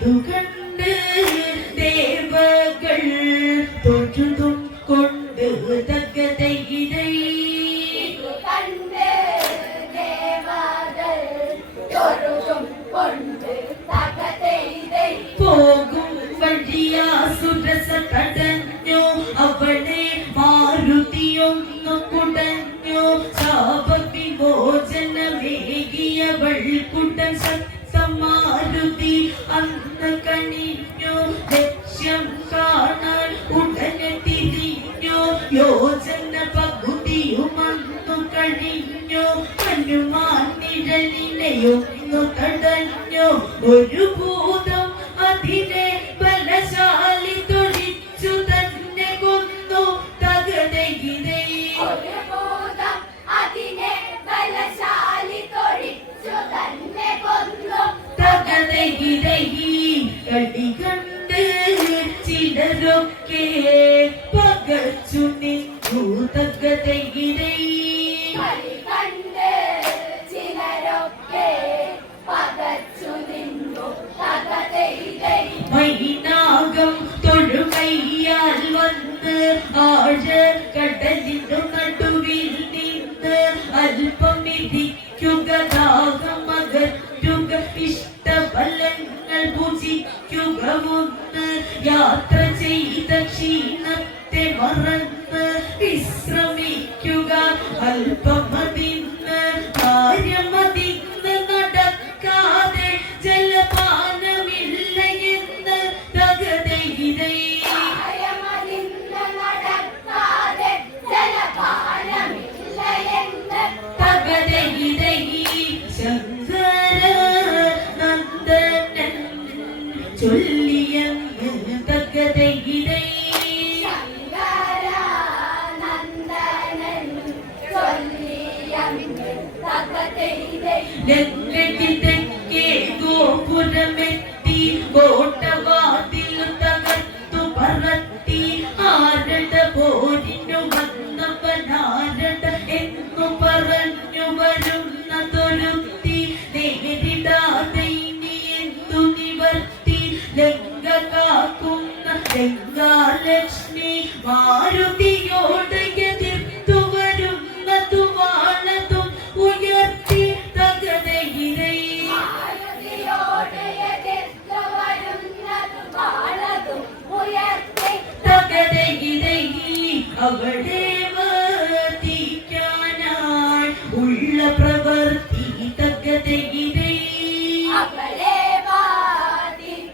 Booker? കണിഞ്ഞു ലക്ഷ്യം കാണാൻ ഉടനെ തിരിഞ്ഞു. യോജന പകുതിയുമന്നു കഴിഞ്ഞു. ഹനുമാൻ നിഴലിനെയൊന്നു തടഞ്ഞോ. ഒരു ഭൂതം കണ്ട് ചിലരൊക്കെ പകച്ചു നിന്നു തകതയിതൈ കളി കണ്ട് ചിലരൊക്കെ പകച്ചു നിന്നു മൈനാകം തൊഴുകയ്യാൽ വന്ന് ആഴ കടലിനു നടുവിൽ നിന്ന് അല്പം ഒന്ന് യാത്ര ചെയ്ത ക്ഷീണത്തെ മറന്ന് വിശ്രമിക്കുക. അല്പമതിന്ന് Then അവിടെ വർത്തിക്കാനായി ഉള്ള പ്രവർത്തി തകതയിരേ അവളെ വാദിക്കാനായി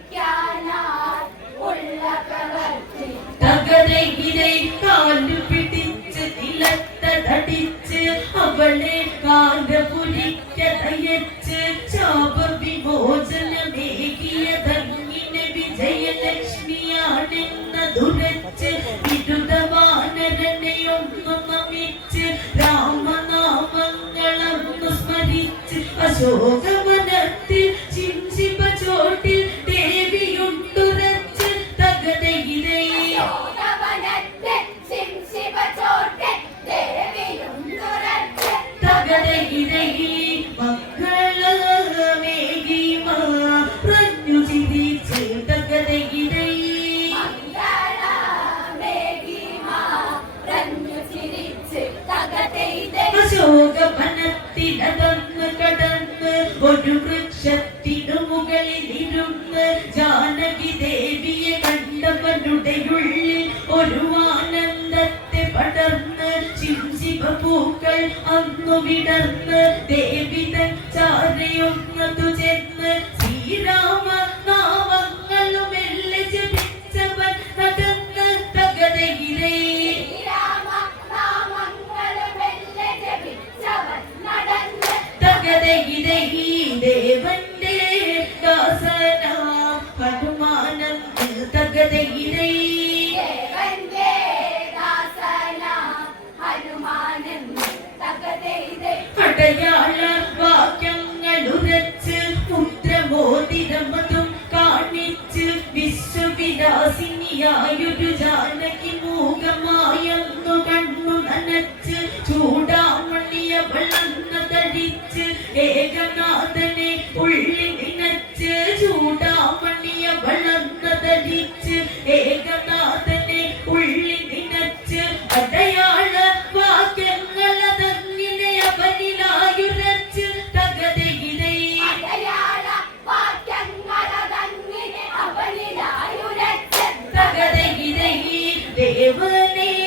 ഉള്ള പ്രവർത്തി തകതയിരേ കാലു പിടിച്ച് നിലത്തടിച്ച് അവളെ കാലപുരിക്കതയച്ച് ശാപ വിമോചനമേകിയ ധന്യനെ വിജയലക്ഷ്മിയാണെന്നതുരച്ച് വിരുദ്ധവാനരനെയൊന്നു Yes, you're. മുകളിലിരുന്ന് ജാനകി ദേവിയെ കണ്ടവനുടെ ഉള്ളിൽ ഒരു ആനന്ദത്തെ പടർന്ന് ശിവപൂക്കൾ അന്നു വിടർന്ന് ദേവി തൻ ചാരയൊന്നതു ചെന്ന് ശ്രീരാമ നാമങ്ങളും കഴിച്ച് ഏകനാഥനെ ഉള്ളിനച്ച് ചൂടാമണിയ വളർന്ന ധരിച്ച് ഏകനാഥനെ ഉള്ളിനച്ച് അടയാള വാക്യങ്ങൾ അതങ്ങിനെ അവനിലായുരച്ച് തകതയിലേ തകതയിലേ ദേവനേ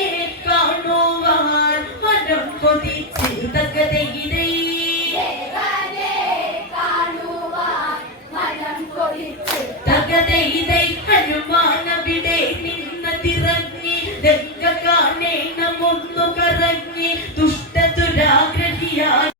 മകനയിതൈക്കനുമാനവിടെ നിന്നതിറങ്ങി ദക്ക കാണേണമൊന്നു കറങ്ങി ദുഷ്ടതുരാഗ്രഹിയായി